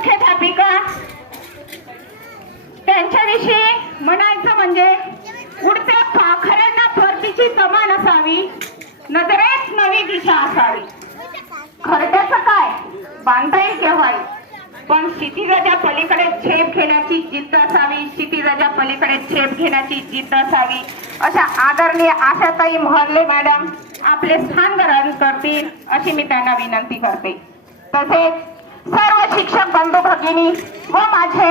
मुख्याध्यापिका. त्यांच्याविषयी म्हणायचं म्हणजे उडत्या पाखरांना परतीची कमान असावी नजरेत नवी दिशा असावी. खरड्याचं काय? बांधता येईल केव्हाही. पण क्षितिजाच्या पलीकडे झेप घेण्याची जिद्द असावी क्षितिजाच्या पलीकडे झेप घेण्याची जिद्द असावी. अशा आदरणीय आशाताई मोहल्ले मॅडम आपले स्थान ग्रहण करतील अशी मी त्यांना विनंती करते. तसेच सर्व शिक्षक बंधू भगिनी व माझे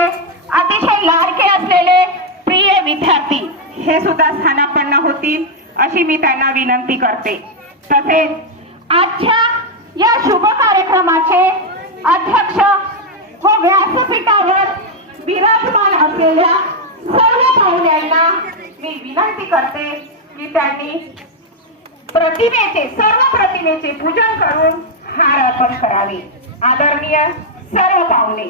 अतिशय लाडके असलेले प्रिय विद्यार्थी हे सुद्धा स्थानापन्न होतील अशी मी त्यांना विनंती करते. तसेच आजच्या या शुभ कार्यक्रमाचे अध्यक्ष व व्यासपीठावर विराजमान असलेल्या सर्व पाहुण्यांना मी विनंती करते की त्यांनी प्रतिमेचे सर्व प्रतिमेचे पूजन करून हार अर्पण करावे. आदरणीय सर्व पाहुणे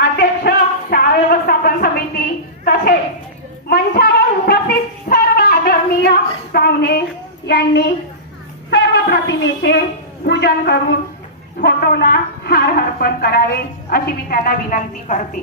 अध्यक्ष शाळा व्यवस्थापन समिती तसेच मंचावर उपस्थित सर्व आदरणीय पाहुणे यांनी सर्व प्रतिमेचे पूजन करून फोटोला हार अर्पण करावे अशी मी त्यांना विनंती करते.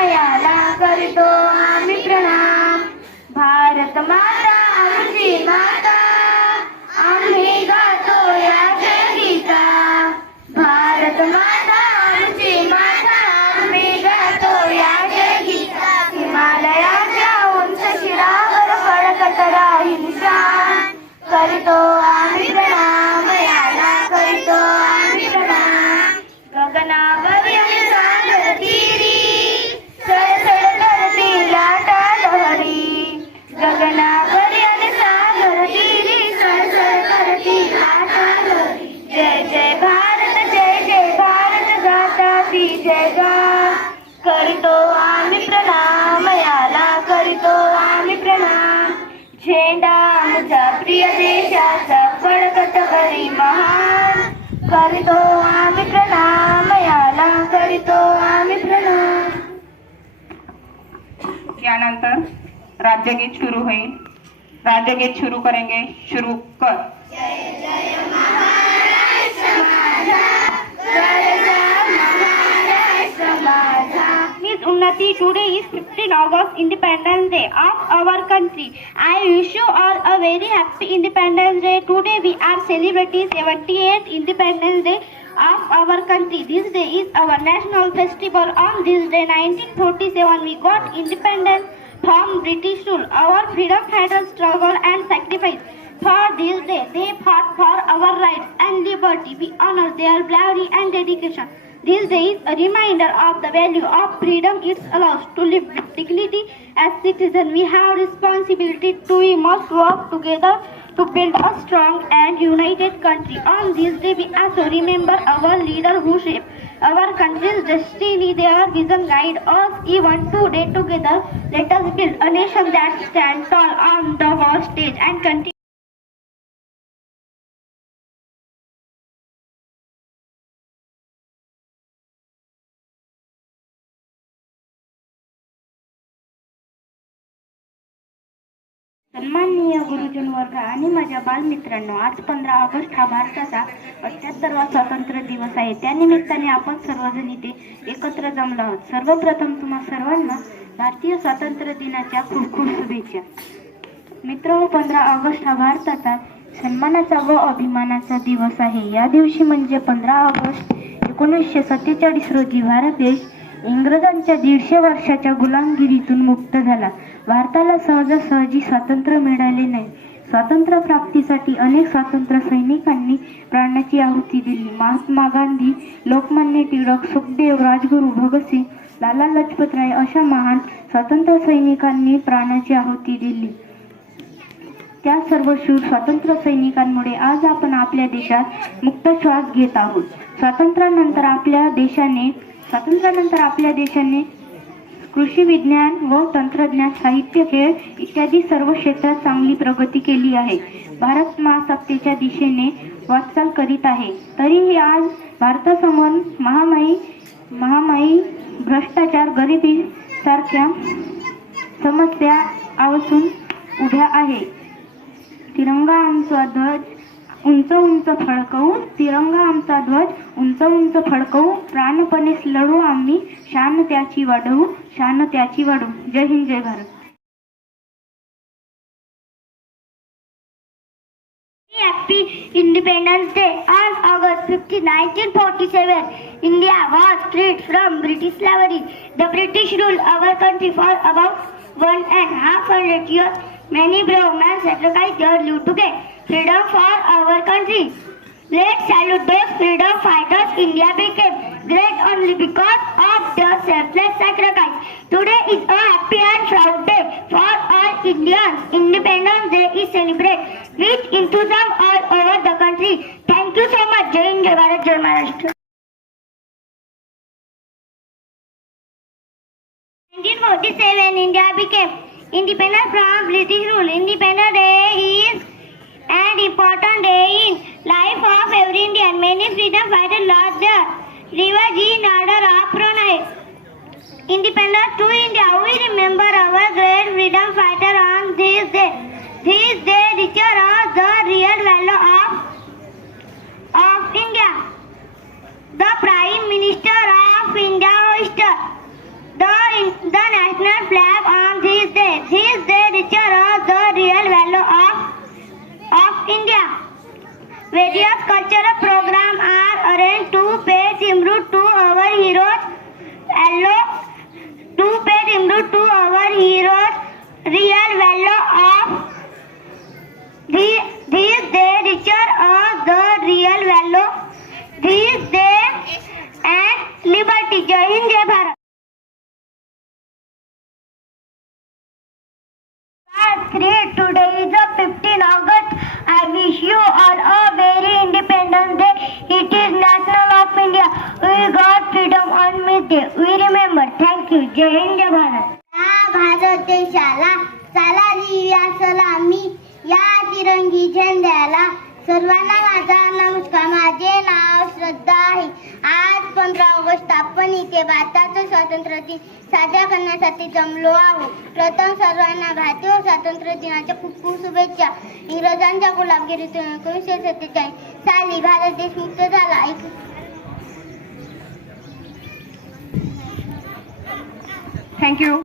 प्रणामयाला करतो आम्ही प्रणाम. भारत माता आमची माता. करतो आम्ही प्रणाम याला करतो आम्ही प्रणाम यानंतर राज्यगीत शुरू होईल राज्यगीत शुरू करेंगे शुरू कर Unnati, today is 15 August, Independence Day of our country. I wish you all a very happy Independence Day. Today we are celebrating 78th Independence Day of our country. This day is our national festival. On this day, 1947, we got independence from British rule. Our freedom fighters struggle and sacrifice. For this day, they fought for our rights and liberty. We honor their bravery and dedication. This day is a reminder of the value of freedom. It allows to live with dignity. As citizens, we have responsibility to we must work together to build a strong and united country. On this day, we also remember our leader who shaped our country's destiny. Their vision guide us even today together. Let us build a nation that stands tall on the world stage and continue. सन्माननीय गुरुजन वर्ग आणि माझ्या बालमित्रांनो आज पंधरा August हा भारताचा अठ्याहत्तरवा स्वातंत्र्य दिवस आहे. त्यानिमित्ताने आपण सर्वजण इथे एकत्र जमलो आहोत. सर्वप्रथम तुम्हा सर्वांना भारतीय स्वातंत्र्य दिनाच्या खूप खूप शुभेच्छा. मित्र पंधरा ऑगस्ट हा भारताचा सन्मानाचा व अभिमानाचा दिवस आहे. या दिवशी म्हणजे पंधरा ऑगस्ट एकोणीसशे सत्तेचाळीस रोजी भारत देश इंग्रजांच्या दीडशे वर्षाच्या गुलामगिरीतून मुक्त झाला. भारताला सहजासहजी स्वातंत्र्य मिळाले नाही. स्वातंत्र्य प्राप्तीसाठी अनेक स्वातंत्र्य सैनिकांनी प्राणाची आहुती दिली. महात्मा गांधी लोकमान्य टिळक सुखदेव राजगुरू भगतसिंग लाला लजपतराय अशा महान स्वातंत्र्य सैनिकांनी प्राणाची आहुती दिली. त्या सर्व शूर स्वातंत्र्य सैनिकांमुळे आज आपण आपल्या देशात मुक्त श्वास घेत आहोत. स्वातंत्र्यानंतर आपल्या देशाने स्वातंत्र्यानंतर आपल्या देशाने कृषी विज्ञान व तंत्रज्ञान साहित्य खेळ इत्यादी सर्व क्षेत्रात चांगली प्रगती केली आहे. भारत महासत्तेच्या दिशेने वाटचाल करीत आहे. तरीही आज भारतासमोर महामाई महामाई भ्रष्टाचार गरिबी सारख्या समस्या असून उभ्या आहे. तिरंगा आमचा ध्वज उंच उंच फडकवून तिरंगा आमचा ध्वज उंच उंच फडकवू प्राणपणे लढू आम्ही शान त्याची वाढवू शान त्याची वाढवू जय हिंद जय Bharat Happy Independence Day on August 15, 1947. India was freed from British slavery. The British ruled our country for about one and a half hundred years. Many brave men sacrificed their lives to get freedom for our country. Let's salute those freedom fighters. India became great only because of their selfless sacrifice. Today is a happy and proud day for all Indians. Independence Day is celebrated with enthusiasm all over the country. Thank you so much. Jai Hind, Jai Bharat, Jai Maharashtra. 1947, India became independent from British rule. Independence Day is an important day in life of every Indian. Many freedom fighters lost their revenge in order of pronouns. Independence to India. We remember our great freedom fighter on this day. This day teaches us the real value of, of India. The Prime Minister of India hoisted the, the national flag on this day. This day teaches us the real value of India. Various cultural programs are arranged to pay tribute to our heroes. Allo, to pay tribute to our heroes. Real value of these, these they richer of the real value. these they and liberty. Jai Hind, Jai Bharat. Class 3, today is the 15 August. I wish you all a very Independence Day. It is National of India. We got freedom on midday. We remember. Thank you. Jai Hind, Jai Bharat. या भारत देशाला चला देऊया सलामी या तिरंगी झेंड्याला सर्वांना माझा नमस्कार. माझे नाव श्रद्धा आहे. आज पंधरा ऑगस्ट आपण इथे भारताचं स्वातंत्र्य दिन साजरा करण्यासाठी जमलो आहोत. प्रथम सर्वांना भारतीय स्वातंत्र्य दिनाच्या खूप खूप शुभेच्छा. इंग्रजांच्या गुलामगिरीतून एकोणीसशे सत्तेचाळीस साली भारत देश मुक्त झाला. एक thank you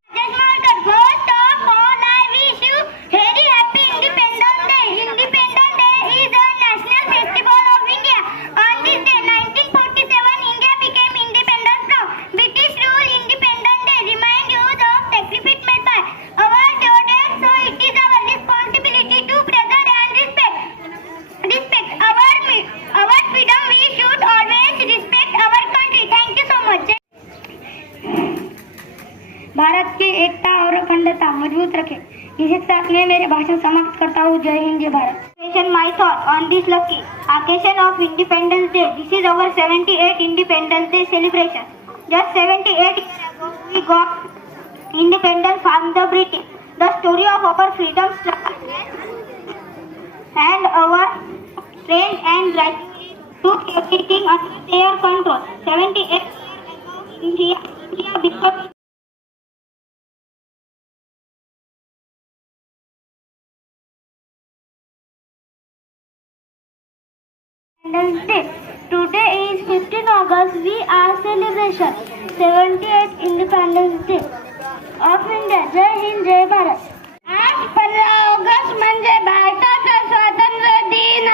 First of all, I wish you very happy Independence Day. Independence Day is a national festival of India. On this day, 1947, India became independent from British rule. Independence Day remind you of sacrifice made by our children. So it is our responsibility to preserve and respect. Respect our our freedom. We should always respect our country. Thank you so much. Bharat की एकता और अखंडता मजबूत रखे इसी के साथ मैं मेरे भाषण समाप्त करता हूँ जय हिंद जय Bharat mention my thought on this lucky occasion of Independence Day. This is our 78th Independence Day celebration. Just 78 years ago, we got independence from the British. The story of our freedom struggle and our strength and right took everything under their control. 78 years ago, India, India became Day. Today is 15 August. We are celebration 78th Independence Day of India. जय हिंद जय भारत. आज पंधरा August म्हणजे भारताचा स्वातंत्र्य दिन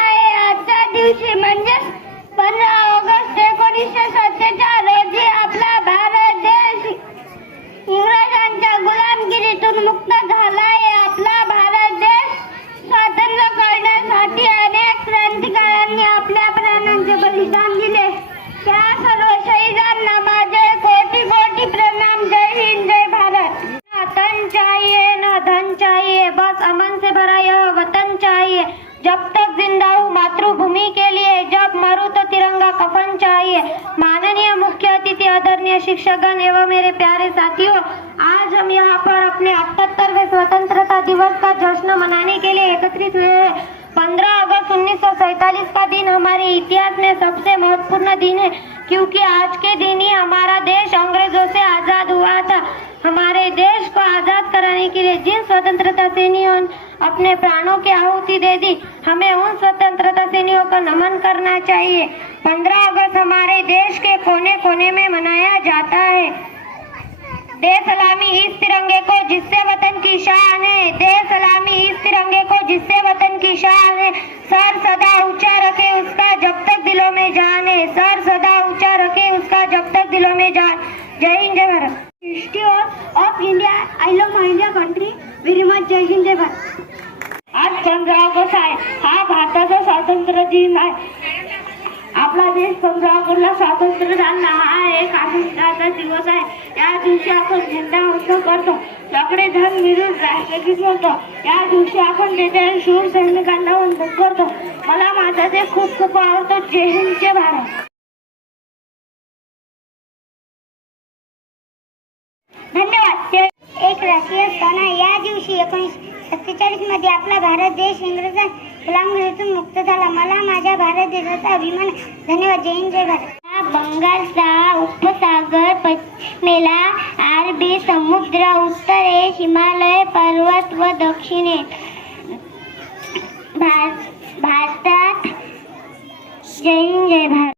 चाहिए। जब तक जिंदा हूँ मातृभूमि के लिए जब मरू तो तिरंगा कफन चाहिए। माननीय मुख्य अतिथि आदरणीय शिक्षकगण एवं मेरे प्यारे साथियों आज हम यहाँ पर अपने अठहत्तरवे स्वतंत्रता दिवस का जश्न मनाने के लिए एकत्रित हुए हैं। पंद्रह अगस्त उन्नीस का दिन हमारे इतिहास में सबसे महत्त्वपूर्ण दिन है क्योंकि आज के दिन ही हमारा देश अंग्रेजों से आजाद हुआ था। हमारे देश को आज़ाद कराने के लिए जिन स्वतंत्रता सेनियों अपने प्राणों की आहुति दे दी, हमें उन स्वतंत्रता सेनियों का नमन करना चाहिए। पंद्रह अगस्त हमारे देश के कोने कोने में मनाया जाता है। दे सलामी इस तिरंगे को जिससे वतन की शान है। दे सलामी इस तिरंगे को जिससे वतन की शान है। सर सदा ऊँचा रखे उसका जब तक दिलों में जान है। सर सदा ऊँचा रखे उसका जब तक दिलों में जान। जय हिंद, जय Bharat. History of India I love my India country very much जय हिंद जय भारत आज पंधरा ऑगस्ट आहे. हा भारताचा स्वातंत्र्य दिन आहे. आपला देश पंधरा ऑगस्टला स्वातंत्र्य झाला. हा एक आनंदाचा दिवस आहे. या दिवशी आपण झेंडा उंच करतो. सगळे धन मिळून राष्ट्रगीत म्हणतो. या दिवशी आपण त्याच्या शूर सैनिकांना वंदन करतो. मला माझा ते खूप खूप आवडतो. जय हिंद जय भारत. राष्ट्रीय सण आहे या दिवशी एकोणीसशे सत्तेचाळीसमध्ये आपला भारत देश इंग्रजां गुलामगिरीतून मुक्त झाला. मला माझ्या भारत देशाचा अभिमान. धन्यवाद. जय हिंद जय भारत. बंगालचा उपसागर पश्चिमेला अरबी समुद्र उत्तरेस हिमालय पर्वत व दक्षिणेत भार- भारतात. जय हिंद जय भारत.